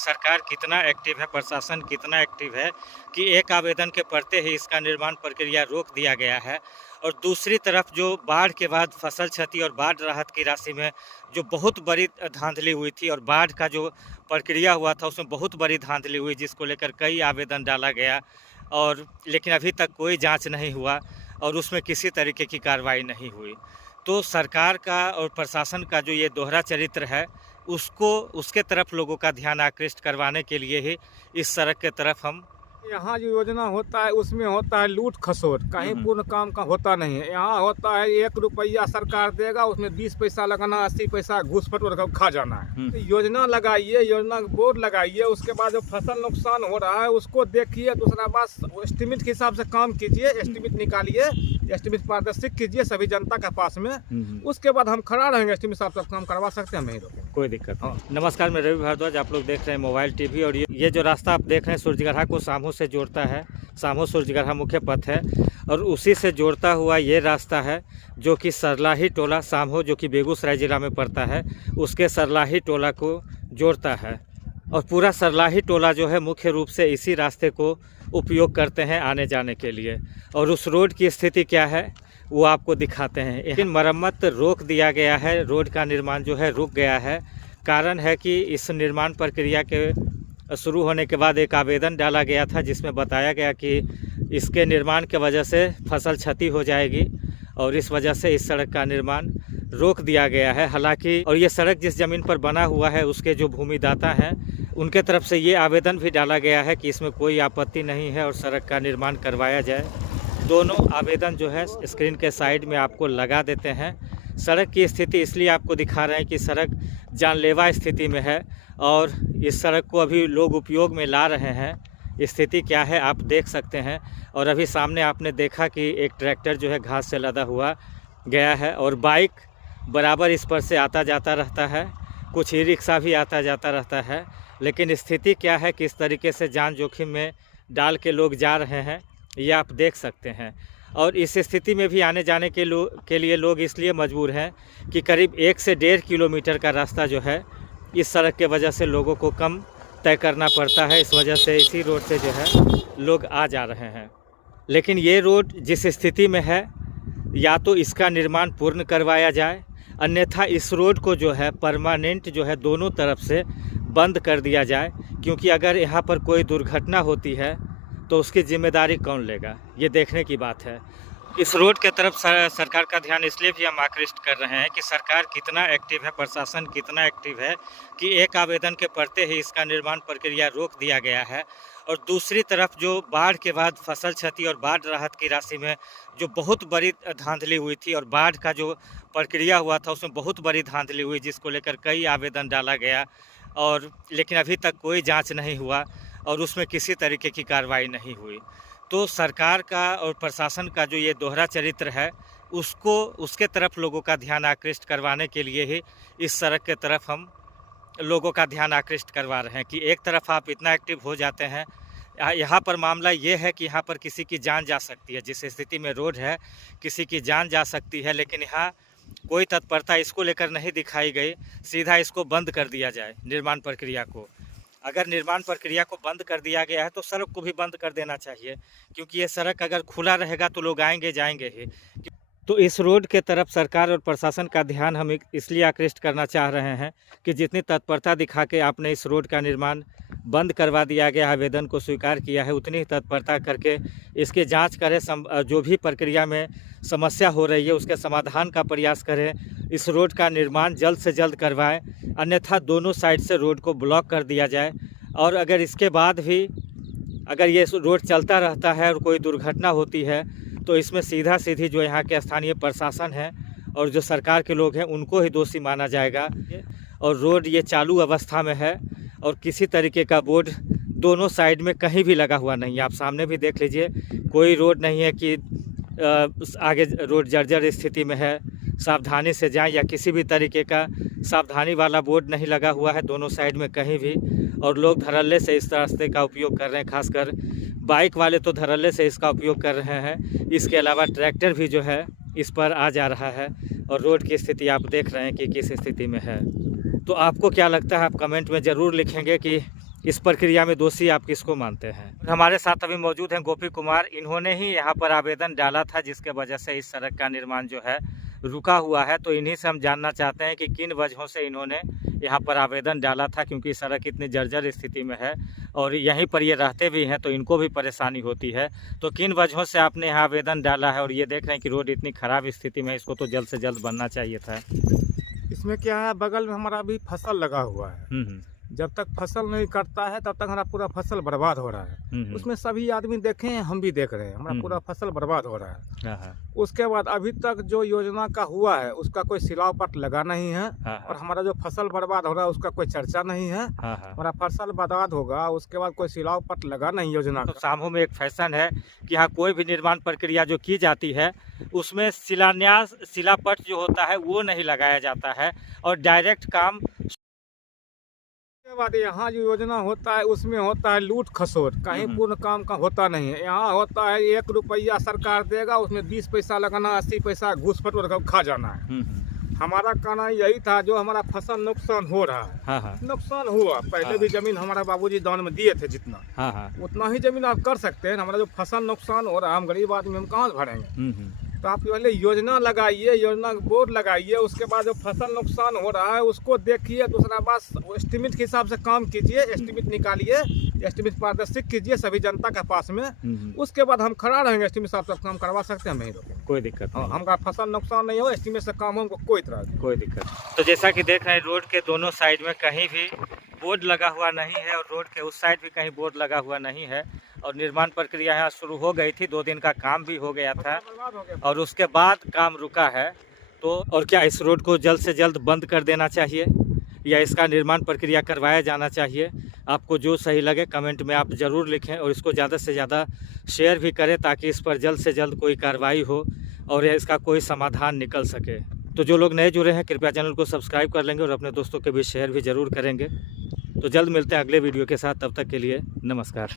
सरकार कितना एक्टिव है, प्रशासन कितना एक्टिव है कि एक आवेदन के पड़ते ही इसका निर्माण प्रक्रिया रोक दिया गया है। और दूसरी तरफ जो बाढ़ के बाद फसल क्षति और बाढ़ राहत की राशि में जो बहुत बड़ी धांधली हुई थी और बाढ़ का जो प्रक्रिया हुआ था उसमें बहुत बड़ी धांधली हुई, जिसको लेकर कई आवेदन डाला गया और लेकिन अभी तक कोई जांच नहीं हुआ और उसमें किसी तरीके की कार्रवाई नहीं हुई। तो सरकार का और प्रशासन का जो ये दोहरा चरित्र है उसको उसके तरफ लोगों का ध्यान आकृष्ट करवाने के लिए ही इस सड़क के तरफ हम यहाँ जो योजना होता है उसमें होता है लूट खसोट, कहीं पूर्ण काम का होता नहीं है। यहाँ होता है 1 रुपया सरकार देगा, उसमें 20 पैसा लगाना, 80 पैसा घूसपट और खा जाना है। तो योजना लगाइए, योजना बोर्ड लगाइए, उसके बाद जो फसल नुकसान हो रहा है उसको देखिए, दूसरा बात एस्टिमेट के हिसाब से काम कीजिए, एस्टिमेट निकालिए, एस्टिमेट पारदर्शिक कीजिए सभी जनता के पास में। उसके बाद हम खड़ा रहेंगे, एस्टिमेट साहब काम करवा सकते हैं, हम नहीं रोकेंगे, कोई दिक्कत नहीं। नमस्कार, मैं रवि भारद्वाज, आप लोग देख रहे हैं मोबाइल टीवी। और ये जो रास्ता आप देख रहे हैं सूरजगढ़ा को सामू से जोड़ता है, सामू सूरजगढ़ा मुख्य पथ है और उसी से जोड़ता हुआ ये रास्ता है जो कि सरलाही टोला सामू, जो कि बेगूसराय जिला में पड़ता है, उसके सरलाही टोला को जोड़ता है। और पूरा सरलाही टोला जो है मुख्य रूप से इसी रास्ते को उपयोग करते हैं आने जाने के लिए। और उस रोड की स्थिति क्या है वो आपको दिखाते हैं। लेकिन मरम्मत रोक दिया गया है, रोड का निर्माण जो है रुक गया है। कारण है कि इस निर्माण प्रक्रिया के शुरू होने के बाद एक आवेदन डाला गया था जिसमें बताया गया कि इसके निर्माण के वजह से फसल क्षति हो जाएगी और इस वजह से इस सड़क का निर्माण रोक दिया गया है। हालांकि और ये सड़क जिस ज़मीन पर बना हुआ है उसके जो भूमिदाता हैं उनके तरफ से ये आवेदन भी डाला गया है कि इसमें कोई आपत्ति नहीं है और सड़क का निर्माण करवाया जाए। दोनों आवेदन जो है स्क्रीन के साइड में आपको लगा देते हैं। सड़क की स्थिति इसलिए आपको दिखा रहे हैं कि सड़क जानलेवा स्थिति में है और इस सड़क को अभी लोग उपयोग में ला रहे हैं। स्थिति क्या है आप देख सकते हैं। और अभी सामने आपने देखा कि एक ट्रैक्टर जो है घास से लदा हुआ गया है और बाइक बराबर इस पर से आता जाता रहता है, कुछ ई रिक्शा भी आता जाता रहता है। लेकिन स्थिति क्या है, किस तरीके से जान जोखिम में डाल के लोग जा रहे हैं ये आप देख सकते हैं। और इस स्थिति में भी आने जाने के लिए लोग इसलिए मजबूर हैं कि करीब 1 से 1.5 किलोमीटर का रास्ता जो है इस सड़क के वजह से लोगों को कम तय करना पड़ता है। इस वजह से इसी रोड से जो है लोग आ जा रहे हैं। लेकिन ये रोड जिस स्थिति में है या तो इसका निर्माण पूर्ण करवाया जाए, अन्यथा इस रोड को जो है परमानेंट जो है दोनों तरफ से बंद कर दिया जाए। क्योंकि अगर यहाँ पर कोई दुर्घटना होती है तो उसकी जिम्मेदारी कौन लेगा, ये देखने की बात है। इस रोड के तरफ सरकार का ध्यान इसलिए भी हम आकृष्ट कर रहे हैं कि सरकार कितना एक्टिव है, प्रशासन कितना एक्टिव है कि एक आवेदन के पड़ते ही इसका निर्माण प्रक्रिया रोक दिया गया है। और दूसरी तरफ जो बाढ़ के बाद फसल क्षति और बाढ़ राहत की राशि में जो बहुत बड़ी धांधली हुई थी और बाढ़ का जो प्रक्रिया हुआ था उसमें बहुत बड़ी धांधली हुई, जिसको लेकर कई आवेदन डाला गया और लेकिन अभी तक कोई जाँच नहीं हुआ और उसमें किसी तरीके की कार्रवाई नहीं हुई। तो सरकार का और प्रशासन का जो ये दोहरा चरित्र है उसको उसके तरफ लोगों का ध्यान आकृष्ट करवाने के लिए ही इस सड़क के तरफ हम लोगों का ध्यान आकृष्ट करवा रहे हैं कि एक तरफ आप इतना एक्टिव हो जाते हैं। यहाँ पर मामला ये है कि यहाँ पर किसी की जान जा सकती है, जिस स्थिति में रोड है किसी की जान जा सकती है, लेकिन यहाँ कोई तत्परता इसको लेकर नहीं दिखाई गई। सीधा इसको बंद कर दिया जाए निर्माण प्रक्रिया को। अगर निर्माण प्रक्रिया को बंद कर दिया गया है तो सड़क को भी बंद कर देना चाहिए, क्योंकि ये सड़क अगर खुला रहेगा तो लोग आएंगे जाएंगे ही। तो इस रोड के तरफ सरकार और प्रशासन का ध्यान हम इसलिए आकृष्ट करना चाह रहे हैं कि जितनी तत्परता दिखा के आपने इस रोड का निर्माण बंद करवा दिया गया, आवेदन को स्वीकार किया है, उतनी ही तत्परता करके इसकी जांच करें, जो भी प्रक्रिया में समस्या हो रही है उसके समाधान का प्रयास करें, इस रोड का निर्माण जल्द से जल्द करवाएं, अन्यथा दोनों साइड से रोड को ब्लॉक कर दिया जाए। और अगर इसके बाद भी अगर ये रोड चलता रहता है और कोई दुर्घटना होती है तो इसमें सीधा सीधी जो यहाँ के स्थानीय प्रशासन है और जो सरकार के लोग हैं उनको ही दोषी माना जाएगा। और रोड ये चालू अवस्था में है और किसी तरीके का बोर्ड दोनों साइड में कहीं भी लगा हुआ नहीं है। आप सामने भी देख लीजिए, कोई रोड नहीं है कि आगे रोड जर्जर स्थिति में है, सावधानी से जाएं, या किसी भी तरीके का सावधानी वाला बोर्ड नहीं लगा हुआ है दोनों साइड में कहीं भी। और लोग धड़ल्ले से इस रास्ते का उपयोग कर रहे हैं, खासकर बाइक वाले तो धड़ल्ले से इसका उपयोग कर रहे हैं। इसके अलावा ट्रैक्टर भी जो है इस पर आ जा रहा है और रोड की स्थिति आप देख रहे हैं कि किस स्थिति में है। तो आपको क्या लगता है, आप कमेंट में ज़रूर लिखेंगे कि इस प्रक्रिया में दोषी आप किसको मानते हैं? हमारे साथ अभी मौजूद हैं गोपी कुमार। इन्होंने ही यहाँ पर आवेदन डाला था जिसके वजह से इस सड़क का निर्माण जो है रुका हुआ है। तो इन्हीं से हम जानना चाहते हैं कि किन वजहों से इन्होंने यहाँ पर आवेदन डाला था, क्योंकि सड़क इतनी जर्जर स्थिति में है और यहीं पर ये रहते भी हैं तो इनको भी परेशानी होती है। तो किन वजहों से आपने यहाँ आवेदन डाला है और ये देख रहे हैं कि रोड इतनी ख़राब स्थिति में, इसको तो जल्द से जल्द बनना चाहिए था। इसमें क्या है, बगल में हमारा अभी फसल लगा हुआ है। जब तक फसल नहीं कटता है तब तक हमारा पूरा फसल बर्बाद हो रहा है। उसमें सभी आदमी देखे हैं, हम भी देख रहे हैं, हमारा पूरा फसल बर्बाद हो रहा है। उसके बाद अभी तक जो योजना का हुआ है उसका कोई सिलावपट लगा नहीं है और हमारा जो फसल बर्बाद हो रहा है उसका कोई चर्चा नहीं है। हमारा फसल बर्बाद होगा उसके बाद कोई सिलावपट लगा नहीं योजना तो सामू में एक फैशन है कि यहाँ कोई भी निर्माण प्रक्रिया जो की जाती है उसमें शिलान्यास शिलापट जो होता है वो नहीं लगाया जाता है और डायरेक्ट काम। के बाद यहाँ जो योजना होता है उसमें होता है लूट खसोट, कहीं पूर्ण काम का होता नहीं है। यहाँ होता है 1 रुपया सरकार देगा, उसमें 20 पैसा लगाना, 80 पैसा घूसपट और खा जाना है। हमारा कहना यही था, जो हमारा फसल नुकसान हो रहा है, नुकसान हुआ, पहले भी जमीन हमारा बाबूजी दान में दिए थे, जितना उतना ही जमीन आप कर सकते हैं। हमारा जो फसल नुकसान हो रहा है, हम गरीब आदमी हम कहाँ से भरेंगे? तो आप पहले योजना लगाइए, योजना बोर्ड लगाइए, उसके बाद जो फसल नुकसान हो रहा है उसको देखिए। दूसरा बात, एस्टिमेट के हिसाब से काम कीजिए, एस्टिमेट निकालिए, एस्टिमेट पारदर्शी कीजिए सभी जनता के पास में। उसके बाद हम खड़ा रहेंगे, एस्टिमेट हिसाब से काम करवा सकते हैं, नहीं रोकेंगे, कोई दिक्कत नहीं। हमारा फसल नुकसान नहीं हो, एस्टिमेट से काम हो, हमको कोई तरह की कोई दिक्कत नहीं। तो जैसा कि देख रहे हैं रोड के दोनों साइड में कहीं भी बोर्ड लगा हुआ नहीं है और रोड के उस साइड भी कहीं बोर्ड लगा हुआ नहीं है और निर्माण प्रक्रिया यहाँ शुरू हो गई थी, 2 दिन का काम भी हो गया था और उसके बाद काम रुका है। तो और क्या इस रोड को जल्द से जल्द बंद कर देना चाहिए या इसका निर्माण प्रक्रिया करवाया जाना चाहिए? आपको जो सही लगे कमेंट में आप ज़रूर लिखें और इसको ज़्यादा से ज़्यादा शेयर भी करें ताकि इस पर जल्द से जल्द कोई कार्रवाई हो और इसका कोई समाधान निकल सके। तो जो लोग नए जुड़े हैं कृपया चैनल को सब्सक्राइब कर लेंगे और अपने दोस्तों के बीच शेयर भी ज़रूर करेंगे। तो जल्द मिलते हैं अगले वीडियो के साथ, तब तक के लिए नमस्कार।